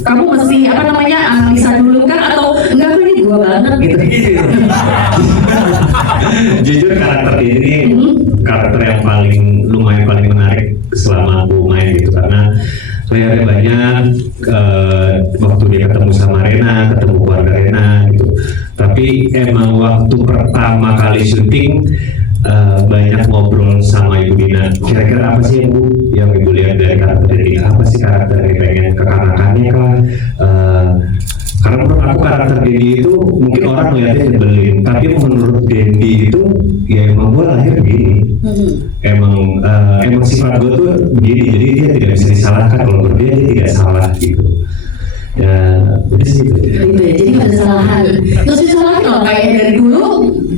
kamu mesti apa namanya analisa dulu kan atau enggak ini gua banget gitu. Jujur karakter ini karakter yang lumayan paling menarik selama aku main gitu, karena layarnya banyak, waktu dia ketemu sama Rena, ketemu keluarga Rena gitu. Tapi emang waktu pertama kali syuting banyak ngobrol sama Ibu Dina. Kira-kira apa sih yang Ibu lihat dari karakter ini? Apa sih karakter yang pengen kekanakannya kah? Karena menurut aku karakter Dendi itu mungkin orang melihatnya nyebelin, tapi menurut Dendi itu ya emang gue lahir begini. Emang sifat gue tuh begini, jadi dia tidak bisa disalahkan. Kalau menurut dia tidak salah gitu. Ya, udah sih gitu. Gitu ya, jadi nggak ada kesalahan. Terus disalahin loh kayak dari dulu,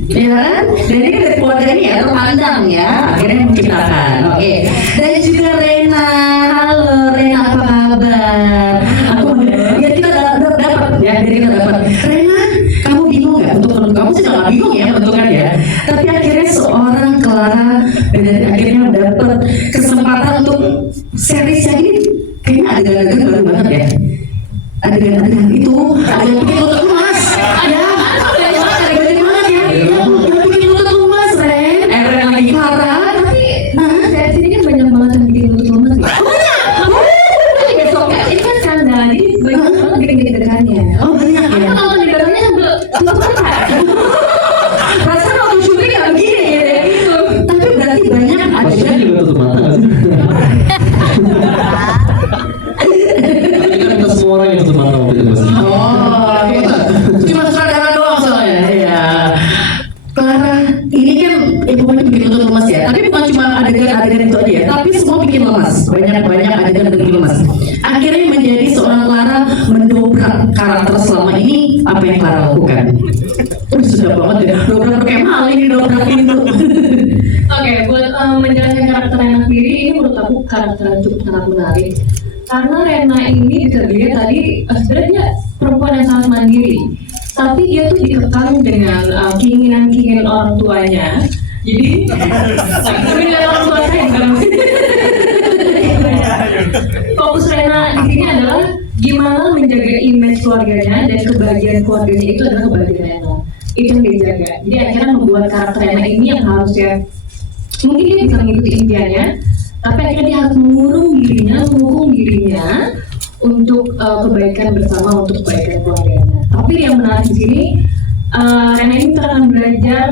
ya kan? Dari keluarga ini ya terpandang ya, akhirnya menciptakan. Oke. Dan juga Rena, halo Rena apa kabar? Aku ya kita dapat ya, dari kita dapat. Rena, kamu bingung nggak untuk menentukan? Kamu sih nggak bingung ya menentukan ya. Tapi akhirnya seorang Clara dan akhirnya dapat kesempatan untuk series yang ini kayaknya adegan-adegan baru banget ya. Adegan-adegan itu adegan bikin lutut emas ya, adegan banget ya, yang bikin lutut emas Ren, Ren lagi Clara, tapi dari sini kan banyak banget yang bikin lutut lemes ya. Banyak, besoknya ini kan skandal, jadi banyak banget bikin deg-degannya. oh banyak ya. Aku nonton di dalamnya sambil Rasanya waktu syuting nggak begini ya, tapi berarti banyak Maksudnya adegan. juga tutup mata nggak sih? Tapi kan kita semua orang yang tutup mata waktu itu pasti. Oh, cuma sutradara doang soalnya. Ya. Clara, ini kan pokoknya bikin lutut lemas ya. Tapi bukan cuma adegan-adegan itu aja ya. Tapi semua bikin lemas. Banyak adegan yang bikin lemas. Akhirnya menjadi seorang Clara mendobrak karakter selama ini. Apa yang Clara lakukan? Sudah banget ya. Dobrak kayak mal ini dobrak pintu. Oke, buat menjalankan karakter Rena sendiri, ini menurut aku karakter yang cukup sangat menarik. Karena Rena ini bisa dilihat tadi sebenarnya dia perempuan yang sangat mandiri, tapi dia tuh dikekang dengan keinginan orang tuanya. Jadi keinginan orang tua saya bukan. Fokus Rena di sini adalah gimana menjaga image keluarganya, dan kebahagiaan keluarganya itu adalah kebahagiaan Rena. Itu yang dijaga. Jadi akhirnya membuat karakter Rena ini yang harusnya mungkin dia bisa mengikuti impiannya, tapi akhirnya dia harus mengurung dirinya untuk kebaikan bersama, untuk kebaikan keluarganya. Tapi yang menarik di sini, Rena ini akan belajar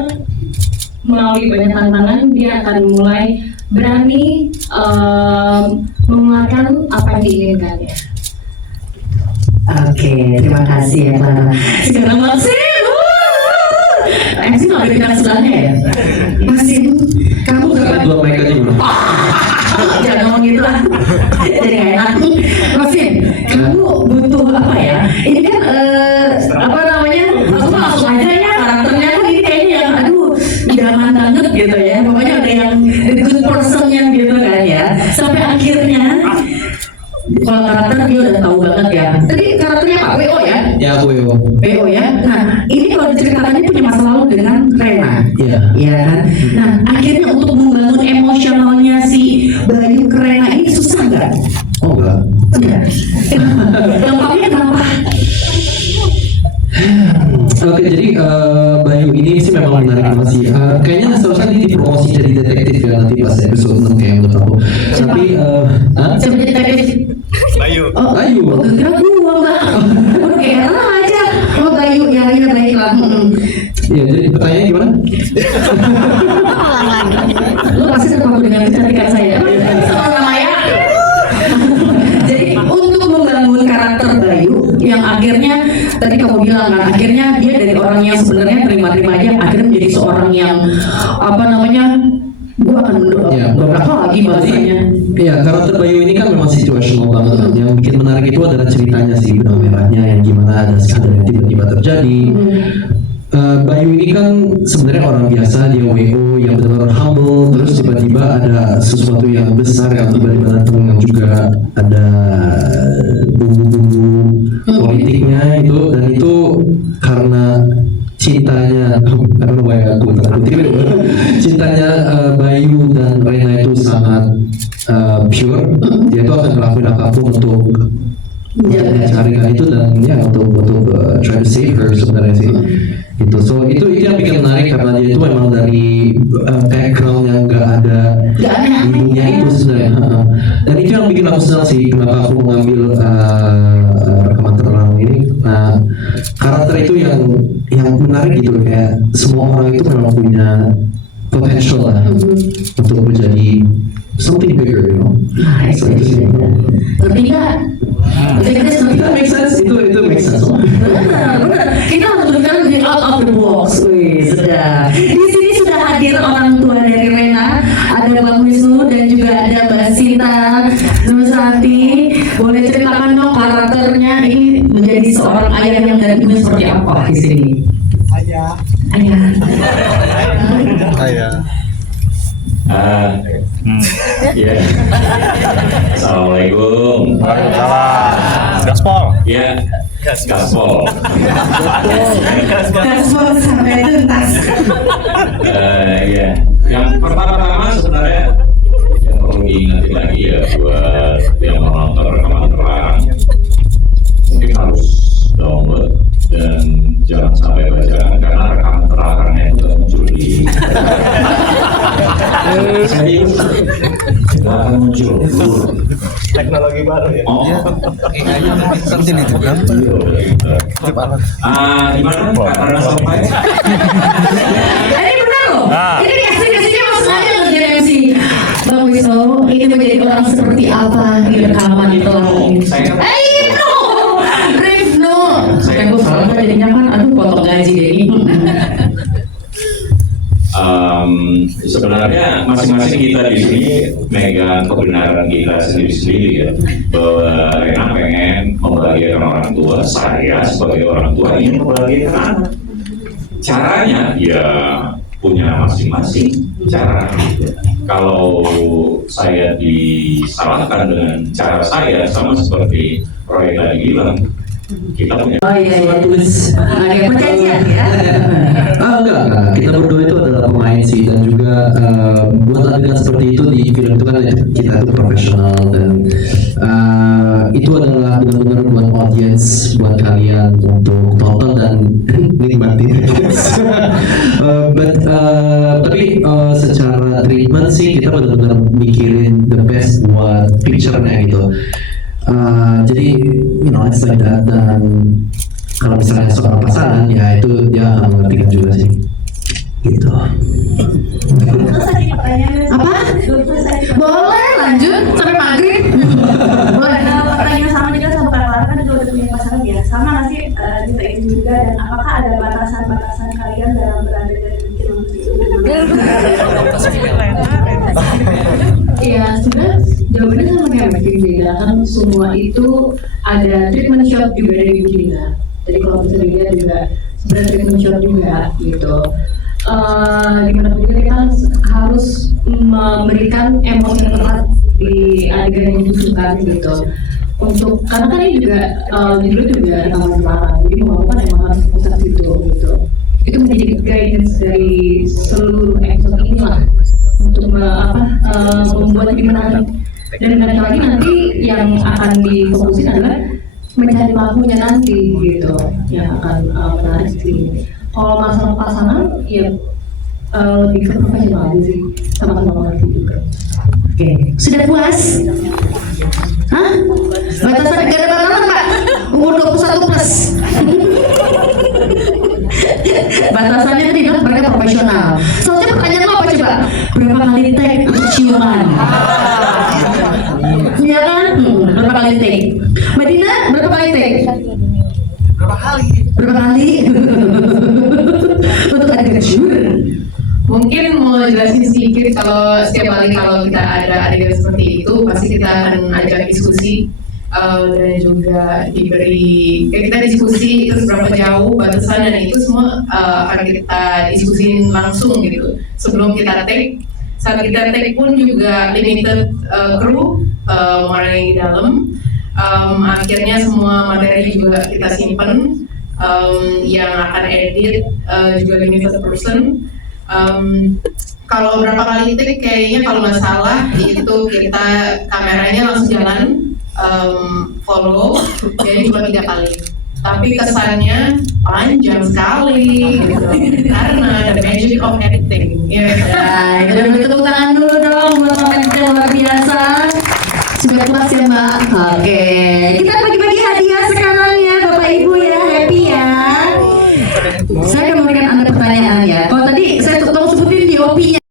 melalui banyak tantangan. Dia akan mulai berani mengeluarkan apa yang diinginkannya. Oke, terima kasih ya Clara. Sekarang Maxim. MC nggak ada di sebelahnya ya? Maxim, kamu Sekarang dua mic aja dulu. jangan ngomong gitu lah. Jadi nggak enak. Maxim, kamu butuh apa ya? Ini kan apa namanya? Aku langsung aja ya karakternya kan ini kayaknya yang aduh idaman banget gitu ya. Pokoknya ada yang the good person-nya gitu kan ya. Sampai akhirnya kalau karakter dia udah tahu banget ya. Tadi karakternya Pak WO ya? Ya aku ya. WO ya. Nah, ini kalau diceritakan ini punya masa lalu dengan Rena. Iya. Iya kan? Nah, akhirnya untuk membangun emosionalnya si Bayu ke Rena ini susah nggak? Oh enggak. Enggak. Dampaknya kenapa? Oke, jadi Bayu ini sih memang menarik banget sih. Kayaknya seharusnya dia dipromosi jadi detektif ya nanti pas episode 6 kayak menurut aku. Tapi, Siapa jadi detektif? Bayu. Oh, Bayu. Oh, kira gua mbak. Oke, enak aja. Oh, Bayu ya, baiklah. Ya jadi pertanyaannya gimana? Lu pasti terpaku dengan kecantikan saya. Sama namanya. Jadi untuk membangun karakter Bayu yang akhirnya tadi kamu bilang kan, akhirnya dia dari orang yang sebenarnya terima-terima aja, akhirnya menjadi seorang yang apa namanya, gua akan beberapa lagi bahasanya. Iya, karakter Bayu ini kan memang situational banget kan. Yang bikin menarik itu adalah ceritanya sih, benang merahnya yang gimana ada skandal yang tiba-tiba terjadi. Bayu ini kan sebenarnya orang biasa, dia WO yang benar-benar humble, terus tiba-tiba ada sesuatu yang besar yang tiba-tiba datang yang juga ada bumbu-bumbu politiknya itu, dan itu karena cintanya, karena banyak aku takut cintanya Bayu dan Rena itu sangat pure. Dia itu akan ngelakuin apapun untuk cari itu dan ya untuk try to save her sebenarnya sih. Itu itu yang bikin menarik karena dia itu memang dari background yang nggak ada di dunia itu sebenarnya. Dan itu yang bikin aku senang sih kenapa aku mengambil rekaman terang ini. Nah, karakter itu yang menarik gitu, kayak semua orang itu memang punya potential lah untuk menjadi something bigger, you know. Lebih nggak? Itu make sense, itu make sense. Benar. Kita harus berbicara lebih out of the box. Wih, sudah. Di sini sudah hadir orang tua dari Rena, ada Bang Wisnu dan juga ada Mbak Sinta Nursanti. Boleh ceritakan dong karakternya ini menjadi seorang ayah yang dari ibu seperti apa di sini? Ayah. Ya. Assalamualaikum. Waalaikumsalam. Gaspol. Ya. Gaspol. Gaspol sampai tuntas. Ya. Yang pertama-tama sebenarnya yang perlu diingat lagi ya buat yang menonton rekaman terang, mungkin harus download dan jangan sampai bacakan karena rekaman terangnya itu muncul di serius tidak akan muncul Teknologi baru ya. Gimana karena sampai Ini benar loh. Ini kasih-kasihnya maksud aja loh jadi MC. Bang Wisnu, ini menjadi orang seperti apa di rekaman itu? No. Kan gue salah jadinya kan, aduh potong gaji Denny. Sebenarnya masing-masing kita di sini megang kebenaran kita sendiri-sendiri ya, bahwa Rena pengen membahagiakan orang tua, saya sebagai orang tua ingin membahagiakan anak. Caranya ya punya masing-masing cara. Kalau saya disalahkan dengan cara saya, sama seperti Roy tadi bilang, kita punya Tulis. Ada perjanjian ya? Enggak. Kita berdua itu adalah pemain sih, dan juga buat adegan seperti itu di film itu kan kita itu profesional, dan itu adalah benar-benar buat audience, buat kalian untuk tonton dan nikmatin. Tapi secara treatment sih kita benar-benar mikirin the best buat picture-nya gitu. Jadi, it's like that. Dan kalau misalnya seorang pasangan, ya itu dia akan mengertikan juga sih. Gitu. Apa? Boleh lanjut sampai maghrib. Boleh. Pertanyaan sama juga sama Kak Clara, kan juga udah punya pasangan ya. Sama nggak sih cerita itu juga, dan apakah ada batasan-batasan kalian dalam berada dan bikin Iya, sebenarnya jawabannya sama kayak Mbak Gina, kan semua itu ada treatment shot juga dari Ibu Gina. Jadi kalau bisa dilihat juga sebenarnya treatment shot juga gitu. Gimana pun juga kita harus memberikan emosi yang tepat di adegan yang dibutuhkan gitu. Untuk karena kan ini juga judul juga rekaman terlarang, jadi mau kan emang harus pusat gitu. Itu menjadi guidance dari seluruh episode inilah untuk membuat lebih menarik. Dan balik lagi nanti yang akan difokusin adalah mencari pelakunya nanti gitu, yang akan menarik sih. Kalau masalah pasangan ya lebih ke profesional aja sih, sama-sama mengerti juga. Oke, sudah puas? Hah? Batasan gak ada batasan Pak? Umur 21 plus. Batasannya tadi bilang mereka profesional. Soalnya pertanyaan lo apa coba? Berapa kali take untuk ciuman? Iya kan? Berapa kali take? Mbak Dina, berapa kali take? Berapa kali? Untuk adegan jujur. Mungkin mau jelasin sedikit, kalau setiap kali kalau kita ada adegan seperti itu pasti kita akan ajak diskusi dan juga diberi kita diskusi terus berapa jauh batasan, dan itu semua akan kita diskusin langsung gitu sebelum kita take. Saat kita take pun juga limited kru orang yang di dalam, akhirnya semua materi juga kita simpen, yang akan edit juga limited person. Kalau berapa kali take kayaknya kalau nggak salah itu kita kameranya langsung jalan follow, jadi cuma 3 kali. Tapi kesannya panjang sekali gitu. Karena the magic of editing. Ya. Nah, kita tepuk tangan dulu dong buat komen yang luar biasa. Sudah puas ya Mbak? Oke.